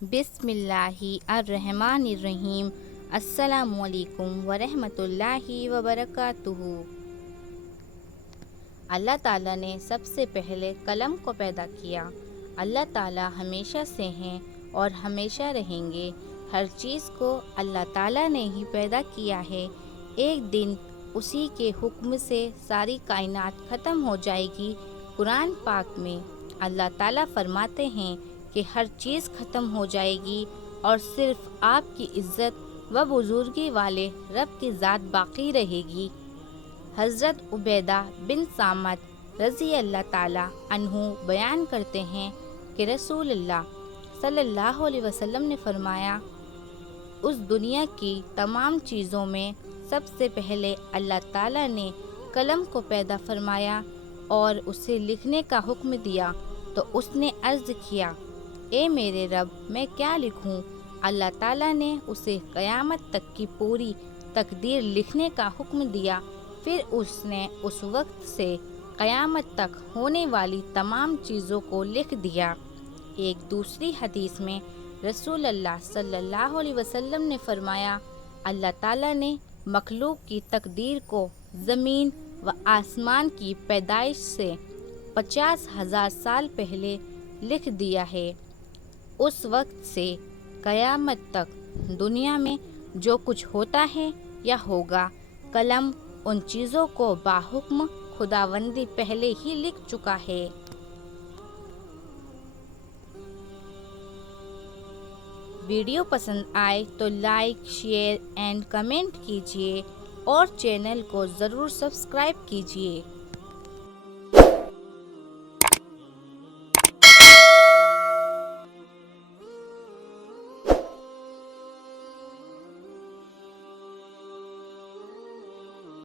बिस्मिल्लाहिर्रहमानिर्रहीम। अस्सलामु अलैकुम वरहमतुल्लाहि वबरकातुहू। अल्लाह ताला ने सबसे पहले कलम को पैदा किया। अल्लाह ताला हमेशा से हैं और हमेशा रहेंगे। हर चीज़ को अल्लाह ताला ने ही पैदा किया है। एक दिन उसी के हुक्म से सारी कायनात ख़त्म हो जाएगी। कुरान पाक में अल्लाह ताला फरमाते हैं कि हर चीज़ ख़त्म हो जाएगी और सिर्फ़ आपकी इज़्ज़त व बुज़ुर्गी वाले रब की ज़ात बाक़ी रहेगी। हज़रत उबैदा बिन सामत रज़ी अल्लाह ताला अन्हु बयान करते हैं कि रसूलुल्लाह सल्लल्लाहु अलैहि वसल्लम ने फरमाया, उस दुनिया की तमाम चीज़ों में सबसे पहले अल्लाह ताला ने कलम को पैदा फरमाया और उसे लिखने का हुक्म दिया तो उसने अर्ज़ किया, ए मेरे रब, मैं क्या लिखूं? अल्लाह ताला ने उसे क़यामत तक की पूरी तकदीर लिखने का हुक्म दिया। फिर उसने उस वक्त से क़यामत तक होने वाली तमाम चीज़ों को लिख दिया। एक दूसरी हदीस में रसूलुल्लाह सल्लल्लाहु अलैहि वसल्लम ने फरमाया, अल्लाह ताला ने मखलूक की तकदीर को ज़मीन व आसमान की पैदाइश से 50,000 साल पहले लिख दिया है। उस वक्त से क़यामत तक दुनिया में जो कुछ होता है या होगा, कलम उन चीज़ों को बाहुक्म खुदावंदी पहले ही लिख चुका है। वीडियो पसंद आए तो लाइक, शेयर एंड कमेंट कीजिए और चैनल को ज़रूर सब्सक्राइब कीजिए।